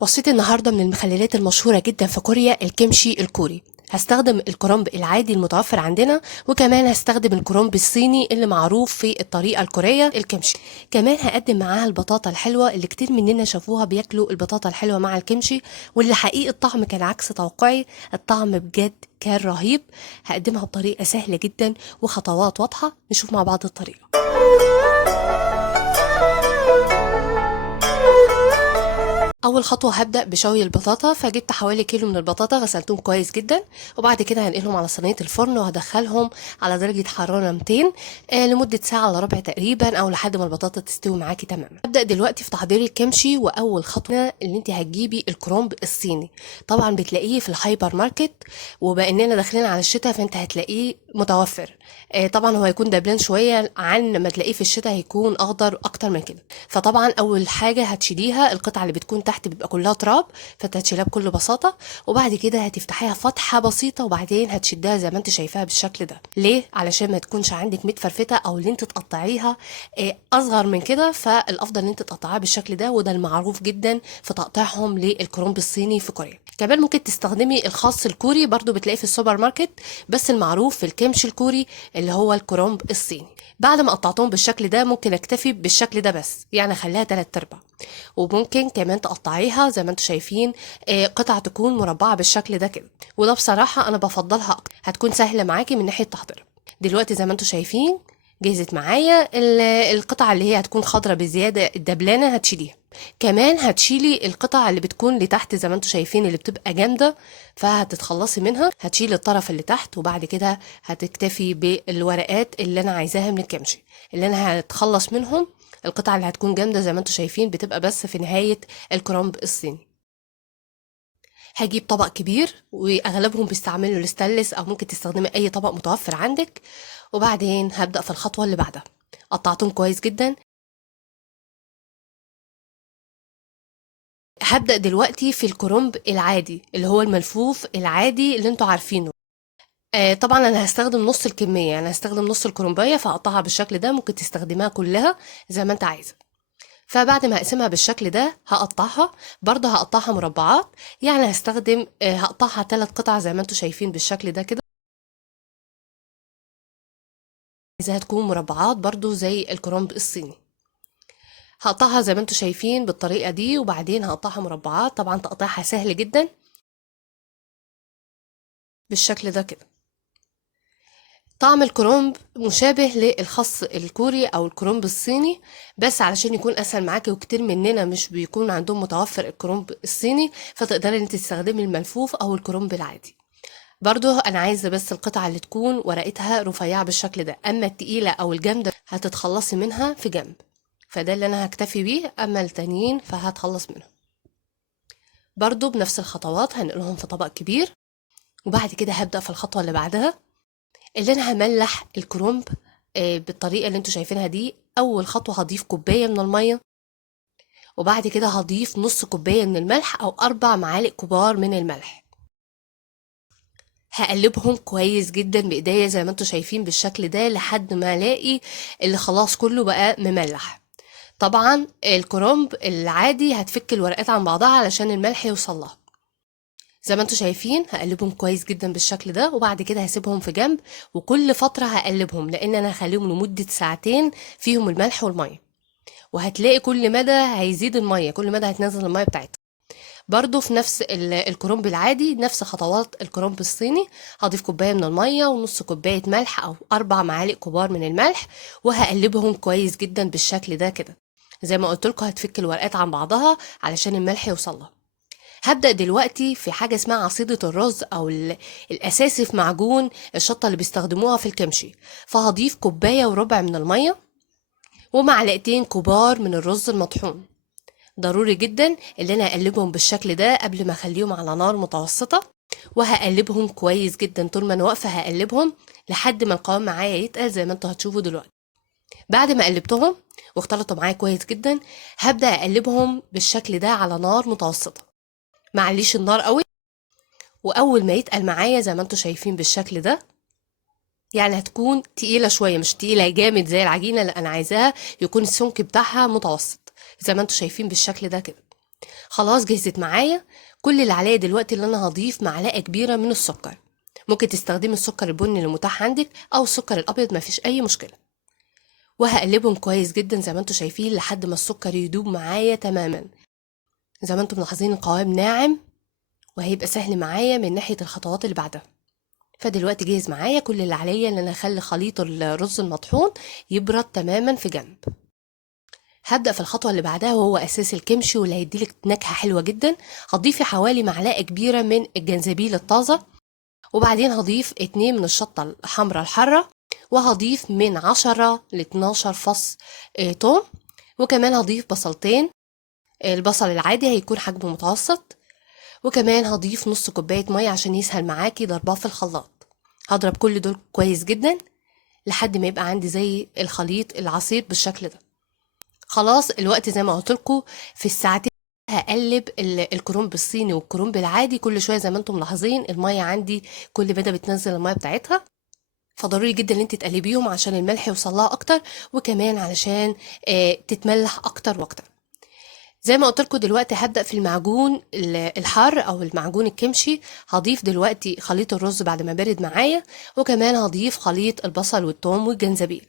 وصفة النهاردة من المخللات المشهورة جدا في كوريا الكيمشي الكوري. هستخدم الكرنب العادي المتوفر عندنا، وكمان هستخدم الكرنب الصيني اللي معروف في الطريقة الكورية الكيمشي. كمان هقدم معاها البطاطا الحلوة اللي كتير مننا شافوها بياكلوا البطاطا الحلوة مع الكيمشي، واللي حقيقي الطعم كان عكس توقعي. الطعم بجد كان رهيب. هقدمها بطريقة سهلة جدا وخطوات واضحة. نشوف مع بعض الطريقة. اول خطوه هبدا بشوي البطاطا، فجبت حوالي كيلو من البطاطا غسلتهم كويس جدا، وبعد كده هنقلهم على صينيه الفرن وهدخلهم على درجه حراره 200 لمده ساعه الا ربع تقريبا، او لحد ما البطاطا تستوي معاكي تماما. هبدا دلوقتي في تحضير الكمشي، واول خطوه اللي انت هتجيبي الكرنب الصيني. طبعا بتلاقيه في الهايبر ماركت، وباننا داخلين على الشتاء فانت هتلاقيه متوفر. طبعا هو هيكون دبلان شويه عن ما تلاقيه في الشتاء، هيكون اخضر اكتر من كده. فطبعا اول حاجه هتشيليها القطعه اللي بتكون تحت، بيبقى كلها تراب، فانت هتشيلها بكل بساطه، وبعد كده هتفتحيها فتحه بسيطه، وبعدين هتشدها زي ما انت شايفاها بالشكل ده. ليه؟ علشان ما تكونش عندك متفرفته، او اللي انت تقطعيها اصغر من كده، فالافضل ان انت تقطعيها بالشكل ده، وده المعروف جدا في تقطيعهم للكرنب الصيني في كوريا. كمان ممكن تستخدمي الخاص الكوري، برضو بتلاقيه في السوبر ماركت، بس المعروف في الكمش الكوري اللي هو الكرنب الصيني. بعد ما قطعتهم بالشكل ده ممكن اكتفي بالشكل ده بس، يعني اخليها 3 ارباع. وممكن كمان تقطعيها زي ما انتم شايفين قطع تكون مربعه بالشكل ده كده، وده بصراحه انا بفضلها اكتر، هتكون سهله معاكي من ناحيه تحضيرها. دلوقتي زي ما انتم شايفين جهزت معايا القطعه اللي هي هتكون خضرة بزياده، الدبلانه هتشيليها. كمان هتشيلي القطع اللي بتكون لتحت زي ما انتم شايفين اللي بتبقى جامده، فهتتخلصي منها. هتشيلي الطرف اللي تحت، وبعد كده هتكتفي بالورقات اللي انا عايزاها من الكمشي اللي انا هتخلص منهم. القطعة اللي هتكون جامدة زي ما انتم شايفين بتبقى بس في نهاية الكرنب الصيني. هجيب طبق كبير، واغلبهم بيستعملوا الستانلس، او ممكن تستخدمي اي طبق متوفر عندك. وبعدين هبدأ في الخطوة اللي بعدها. قطعتهم كويس جدا. هبدأ دلوقتي في الكرنب العادي اللي هو الملفوف العادي اللي انتوا عارفينه. طبعا انا هستخدم نص الكمية، يعني هستخدم نص الكرنباية، فاقطعها بالشكل ده. ممكن تستخدمها كلها زي ما انت عايزة. فبعد ما اقسمها بالشكل ده هقطعها، برضه هقطعها مربعات، يعني هستخدم هقطعها 3 قطع زي ما انتم شايفين بالشكل ده كده. عايزاها تكون مربعات برضه زي الكرنب الصيني. هقطعها زي ما انتم شايفين بالطريقة دي، وبعدين هقطعها مربعات. طبعا تقطيعها سهل جدا بالشكل ده كده. طعم الكرنب مشابه للخس الكوري او الكرنب الصيني، بس علشان يكون اسهل معاكي، وكتير مننا مش بيكون عندهم متوفر الكرنب الصيني، فتقدري انت تستخدمي الملفوف او الكرنب العادي. برضو انا عايزه بس القطعه اللي تكون ورقتها رفيعه بالشكل ده، اما التقيله او الجامده هتتخلصي منها في جنب. فده اللي انا هكتفي بيه، اما التانيين فهتخلص منهم. برضو بنفس الخطوات هنقلهم في طبق كبير. وبعد كده هبدأ في الخطوه اللي بعدها، اللي انا هملح الكرنب بالطريقه اللي انتوا شايفينها دي. اول خطوه هضيف كوبايه من الميه، وبعد كده هضيف نص كوبايه من الملح او 4 معالق كبار من الملح. هقلبهم كويس جدا بايديا زي ما انتوا شايفين بالشكل ده، لحد ما الاقي اللي خلاص كله بقى مملح. طبعا الكرنب العادي هتفك الورقات عن بعضها علشان الملح يوصل لها. زي ما انتوا شايفين هقلبهم كويس جدا بالشكل ده، وبعد كده هسيبهم في جنب. وكل فترة هقلبهم، لان انا هخليهم لمدة ساعتين فيهم الملح والمية. وهتلاقي كل مدى هيزيد المية، كل مدى هتنزل المية بتاعتها. برضو في نفس الكرنب العادي، نفس خطوات الكرنب الصيني. هضيف كوباية من المية ونص كوباية ملح أو 4 معالق كبار من الملح، وهقلبهم كويس جدا بالشكل ده كده. زي ما قلت لكم هتفك الورقات عن بعضها علشان الملح يوصلها. هبدأ دلوقتي في حاجة اسمها عصيدة الرز، أو الأساسي في معجون الشطة اللي بيستخدموها في الكمشي. فهضيف كوباية وربع من المية، ومعلقتين كبار من الرز المطحون. ضروري جدا اللي انا اقلبهم بالشكل ده قبل ما اخليهم على نار متوسطة. وهقلبهم كويس جدا، طول ما انا واقفة هقلبهم لحد ما القوام معايا يتقل زي ما انتوا هتشوفوا دلوقتي. بعد ما قلبتهم واختلطوا معايا كويس جدا، هبدأ اقلبهم بالشكل ده على نار متوسطة، معليش النار قوي. واول ما يتقل معايا زي ما انتوا شايفين بالشكل ده، يعني هتكون تقيلة شوية، مش تقيلة جامد زي العجينة، اللي انا عايزاها يكون السمك بتاعها متوسط زي ما انتوا شايفين بالشكل ده كده. خلاص جهزت معايا. كل اللي عليا دلوقتي اللي انا هضيف معلقه كبيره من السكر. ممكن تستخدمي السكر البني اللي متاح عندك او السكر الابيض، مفيش اي مشكله. وهقلبهم كويس جدا زي ما انتم شايفين لحد ما السكر يدوب معايا تماما. زي ما انتم ملاحظين القوام ناعم، وهيبقى سهل معايا من ناحيه الخطوات اللي بعدها. فدلوقتي جاهز معايا. كل اللي عليا ان انا اخلي خليط الرز المطحون يبرد تماما في جنب. هبدأ في الخطوة اللي بعدها وهو أساس الكمشي واللي هيديلك نكهة حلوة جدا. هتضيفي حوالي معلقة كبيرة من الجنزبيل الطازة، وبعدين هضيف 2 من الشطة الحمراء الحارة، وهضيف من 10 ل 12 فص توم، وكمان هضيف بصلتين. البصل العادي هيكون حجمه متوسط، وكمان هضيف نص كوباية مية عشان يسهل معاكي ضربها في الخلاط. هضرب كل دول كويس جدا لحد ما يبقى عندي زي الخليط العصير بالشكل ده. خلاص الوقت زي ما قلت لكم في الساعتين هقلب الكرنب الصيني والكرنب العادي كل شويه. زي ما انتم ملاحظين الميه عندي كل مدى بتنزل الميه بتاعتها، فضروري جدا ان انت تقلبيهم عشان الملح يوصل لها اكتر، وكمان علشان تتملح اكتر واكتر. زي ما قلت لكم دلوقتي هبدأ في المعجون الحار او المعجون الكمشي. هضيف دلوقتي خليط الرز بعد ما برد معايا، وكمان هضيف خليط البصل والثوم والجنزبيل.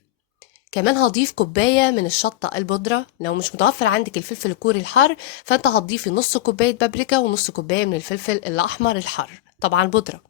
كمان هضيف كوباية من الشطة البودرة. لو مش متوفر عندك الفلفل الكوري الحار فانت هتضيفي نص كوباية بابريكا ونص كوباية من الفلفل الأحمر الحار طبعا بودرة.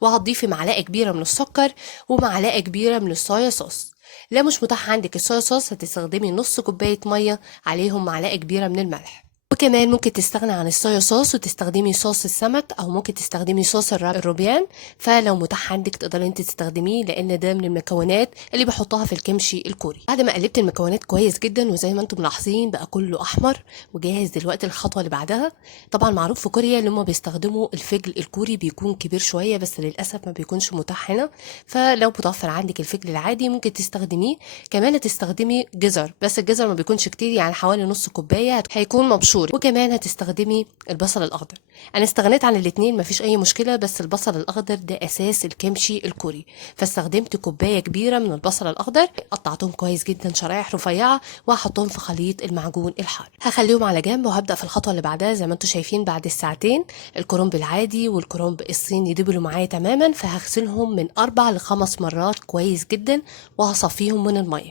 وهتضيفي معلقة كبيرة من السكر ومعلقة كبيرة من الصويا صوص. لو مش متاح عندك الصويا صوص هتستخدمي نص كوباية مية عليهم معلقة كبيرة من الملح. وكمان ممكن تستغنى عن الصويا صوص وتستخدمي صوص السمك او ممكن تستخدمي صوص الروبيان. فلو متاح عندك تقدري انت تستخدميه لان ده من المكونات اللي بحطها في الكمشي الكوري. بعد ما قلبت المكونات كويس جدا وزي ما انتم ملاحظين بقى كله احمر وجاهز دلوقتي الخطوه اللي بعدها. طبعا معروف في كوريا اللي هم بيستخدموا الفجل الكوري بيكون كبير شويه، بس للاسف ما بيكونش متاح هنا. فلو متوفر عندك الفجل العادي ممكن تستخدميه. كمان هتستخدمي جزر، بس الجزر ما بيكونش كتير يعني حوالي نص كوبايه هيكون مبشور. وكمان هتستخدمي البصل الاخضر. انا استغنيت عن الاتنين مفيش اي مشكله، بس البصل الاخضر ده اساس الكمشي الكوري، فاستخدمت كوبايه كبيره من البصل الاخضر. قطعتهم كويس جدا شرايح رفيعه وهحطهم في خليط المعجون الحار. هخليهم على جنب وهبدا في الخطوه اللي بعدها. زي ما انتم شايفين بعد الساعتين الكرنب العادي والكرنب الصيني دبلوا معايا تماما، فهغسلهم من 4 ل 5 مرات كويس جدا وهصفيهم من الميه.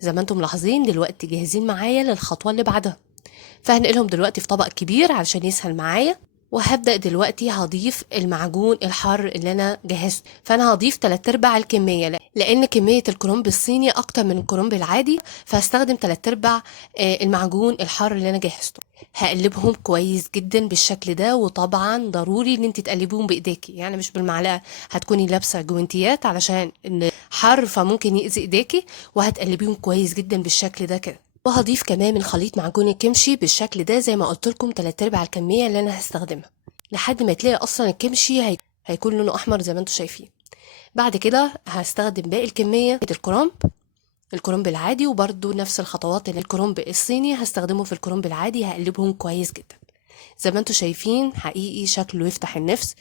زي ما انتم ملاحظين دلوقتي جاهزين معايا للخطوه اللي بعدها. فهنقلهم دلوقتي في طبق كبير علشان يسهل معايا. وهبدأ دلوقتي هضيف المعجون الحار اللي انا جهزته. فانا هضيف 3/4 الكمية لان كمية الكرنب الصيني اكتر من الكرنب العادي، فهستخدم 3/4 المعجون الحار اللي انا جهزته. هقلبهم كويس جدا بالشكل ده، وطبعا ضروري ان انت تقلبيهم بايديكي يعني مش بالمعلقة. هتكوني لابسة جوانتيات علشان ان حر فممكن يأذي ايديكي، وهتقلبيهم كويس جدا بالشكل ده كده. وهضيف كمان من خليط معجون الكمشي بالشكل ده زي ما قلت لكم 3/4 الكميه اللي انا هستخدمها، لحد ما تلاقي اصلا الكمشي هيكون لونه احمر زي ما انتم شايفين. بعد كده هستخدم باقي الكميه الكرنب العادي، وبرده نفس الخطوات اللي الكرنب الصيني هستخدمه في الكرنب العادي. هقلبهم كويس جدا زي ما انتم شايفين. حقيقي شكله يفتح النفس،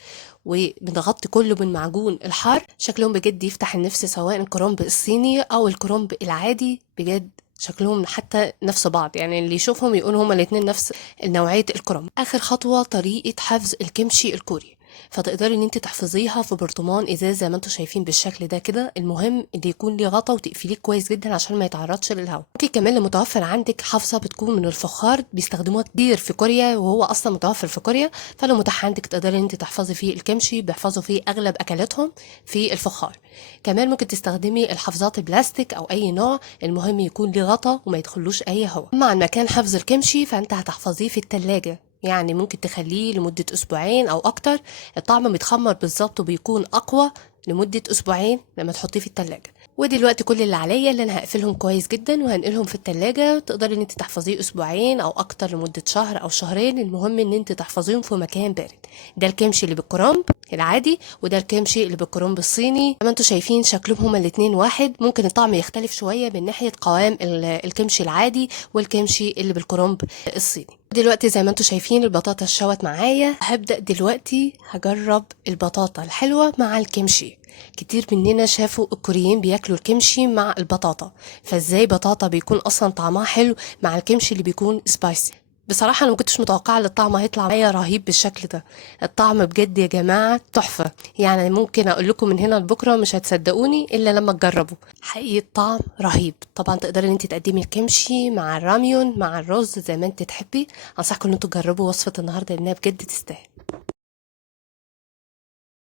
وبنغطي كله بالمعجون الحار. شكلهم بجد يفتح النفس سواء الكرنب الصيني او الكرنب العادي. بجد شكلهم حتى نفس بعض، يعني اللي يشوفهم يقول هما الاتنين نفس نوعية الكرنب. اخر خطوة طريقة حفظ الكمشي الكوري، فتقدري ان انت تحفظيها في برطمان ازاز زي ما انتم شايفين بالشكل ده كده. المهم اللي يكون ليه غطا وتقفليه كويس جدا عشان ما يتعرضش للهواء. ممكن كمان لو متوفر عندك حافظه بتكون من الفخار بيستخدموها كتير في كوريا وهو اصلا متوفر في كوريا، فلو متاح عندك تقدري ان انت تحفظي فيه الكمشي. بيحفظوا فيه اغلب اكلاتهم في الفخار. كمان ممكن تستخدمي الحفظات البلاستيك او اي نوع، المهم يكون ليه غطا وما يدخلوش اي هواء. اما عن مكان حفظ الكمشي فانت هتحفظيه في التلاجة، يعني ممكن تخليه لمدة أسبوعين أو أكتر. الطعم بيتخمر بالظبط وبيكون أقوى لمدة أسبوعين لما تحطيه في التلاجة. ودلوقتي كل اللي عليا اللي أنا هقفلهم كويس جدا وهنقلهم في التلاجة. تقدري إن أنت تحفظيه أسبوعين أو أكتر لمدة شهر أو شهرين، المهم إن أنت تحفظيهم في مكان بارد. ده الكمشي اللي بالكرنب العادي، وده الكمشي اللي بالكرنب الصيني. زي ما انتم شايفين شكلهم هما الاتنين واحد. ممكن الطعم يختلف شوية من ناحية قوام الكمشي العادي والكمشي اللي بالكرنب الصيني. دلوقتي زي ما انتم شايفين البطاطا اشتوت معايا. هبدأ دلوقتي هجرب البطاطا الحلوة مع الكمشي. كتير مننا شافوا الكوريين بياكلوا الكمشي مع البطاطا، فازاي بطاطا بيكون اصلا طعمها حلو مع الكمشي اللي بيكون سبايسي؟ بصراحة أنا ما كنتش متوقعة إن الطعم هيطلع معايا رهيب بالشكل ده. الطعم بجد يا جماعة تحفة، يعني ممكن أقول لكم من هنا لبكرة مش هتصدقوني إلا لما تجربوا. حقيقي الطعم رهيب. طبعا تقدري إن أنت تقدمي الكيمشي مع الراميون مع الرز زي ما أنت تحبي. أنصحكم إن أنتوا تجربوا وصفة النهاردة لأنها بجد تستاهل.